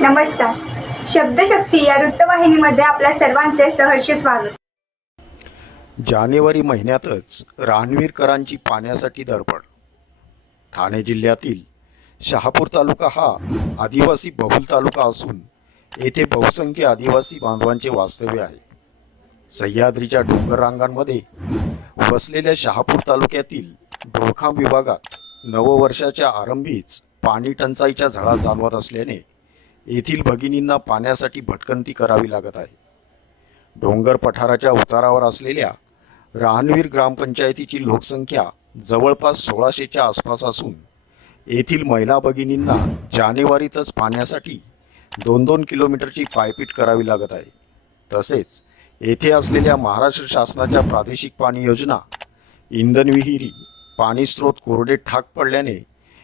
नमस्कार. शब्दशक्ती या वृत्तवाहिनीमध्ये आपल्या सर्वांचे सहर्ष स्वागत. जानेवारी महिन्यातच रानवीरकरांची पाण्यासाठी धडपड. ठाणे जिल्ह्यातील शहापूर तालुका हा आदिवासी बहुल तालुका असून येथे बहुसंख्य आदिवासी बांधवांचे वास्तव्य आहे. सह्याद्रीच्या डोंगर रांगांमध्ये वसलेल्या शहापूर तालुक्यातील डोळखाम विभागात नववर्षाच्या आरंभीच पाणी टंचाईच्या झळा जाणवत असल्याने येथील भगिनींना पाण्यासाठी भटकंती करावी लागत आहे. डोंगर पठाराच्या उतारावर असलेल्या रानवीर ग्रामपंचायतीची लोकसंख्या जवळपास सोळाशेच्या आसपास असून येथील महिला भगिनींना जानेवारीतच पाण्यासाठी दोन दोन किलोमीटरची पायपीट करावी लागत आहे. तसेच येथे असलेल्या महाराष्ट्र शासनाच्या प्रादेशिक पाणी योजना इंधन विहिरी पाणी स्रोत कोरडे ठाक पडल्याने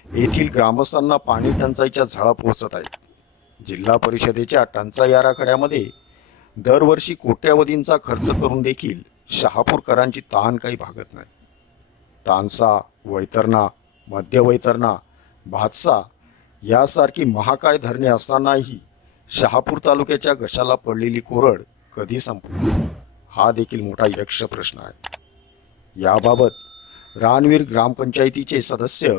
येथील ग्रामस्थांना पाणी टंचाईच्या झळा पोहोचत आहेत. जिल्हा परिषदेच्या टंचाई आराखड्यामध्ये दरवर्षी कोट्यावधींचा खर्च करून देखील शहापूरकरांची ताण काही भागत नाही. तानसा वैतरणा मध्य वैतरणा भातसा यासारखी महाकाय धरणे असतानाही शहापूर तालुक्याच्या घशाला पडलेली कोरड कधी संपली? हा देखील मोठा यक्ष प्रश्न आहे. याबाबत रानवीर ग्रामपंचायतीचे सदस्य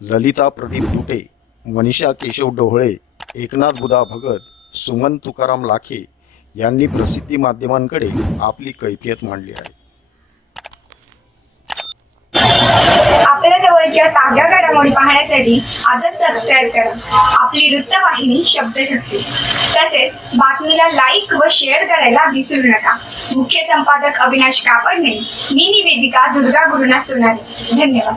ललिता प्रदीप दुटे मनीषा केशव डोहळे एकनाथ बुधा भगत सुमन तुकाराम लाखे यांनी प्रसिद्धी माध्यमांकडे आपली कैफियत मांडली आहे. आपल्या जवळच्या ताज्या घडामोडी पाहण्यासाठी आजच सबस्क्राईब करा. आपली वृत्तवाहिनी शब्दशक्ती. तसेच बातमीला लाईक व शेअर करायला विसरू नका. मुख्य संपादक अविनाश कापडणे मी निवेदिका दुर्गा गुरुना सोनारे. धन्यवाद.